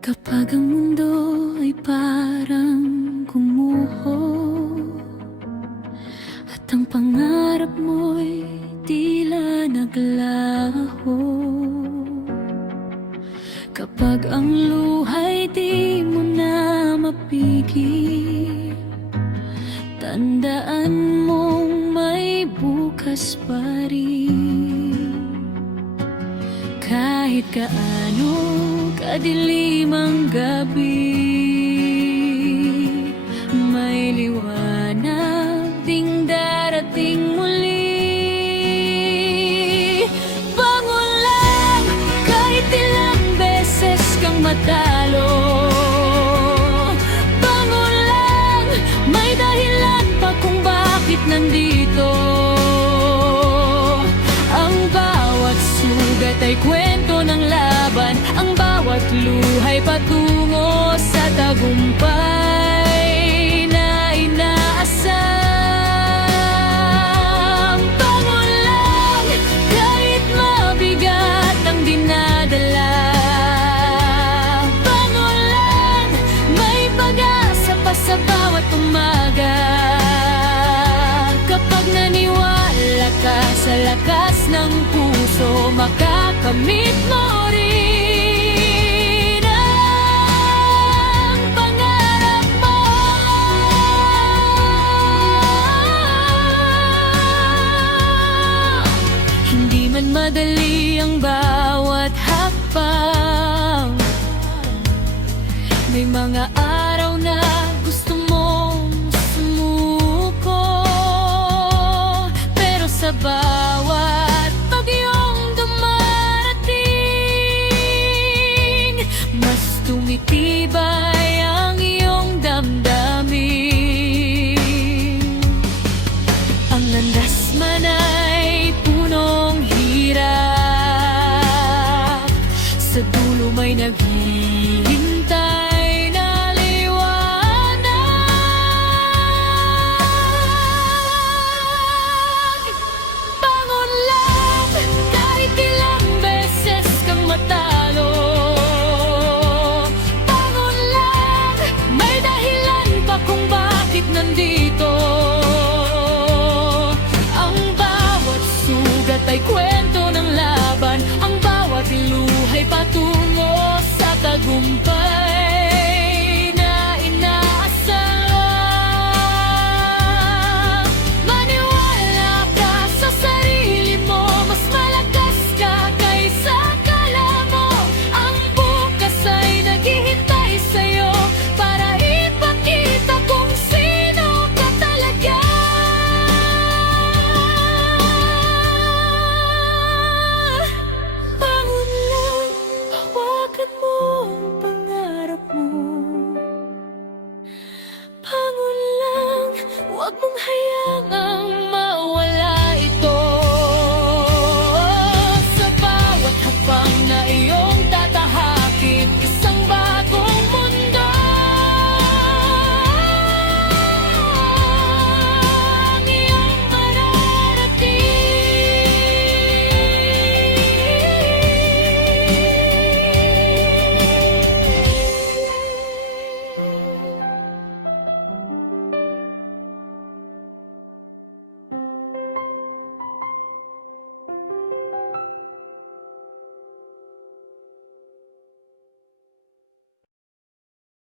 Kapag ang mundo ay parang gumuho at ang pangarap mo'y tila naglaho, kapag ang luha'y di mo na mapigil, tandaan mong may bukas pa rin. Kahit gaano kadilim ang gabi, may liwanag ding darating muli. Bangon lang kahit ilang beses kang matalo. Bangon lang, may dahilan pa kung bakit nandito. Ang bawat sugat ay kwento ng laban, ang bawat luha'y patungo sa tagumpay na inaasam. Bangon lang kahit mabigat ang dinadala. Bangon lang, may pag-asa pa sa bawat umaga. Kapag naniwala ka sa lakas ng puso, makakamit mo rin ang pangarap mo. Hindi man madali ang bawat hakbang, may mga araw na gusto mong sumuko, pero sa bawat bagyong dumarating, mas tumitibay ang iyong damdamin. Ang landas man ay punong hirap, sa dulo may naghihintay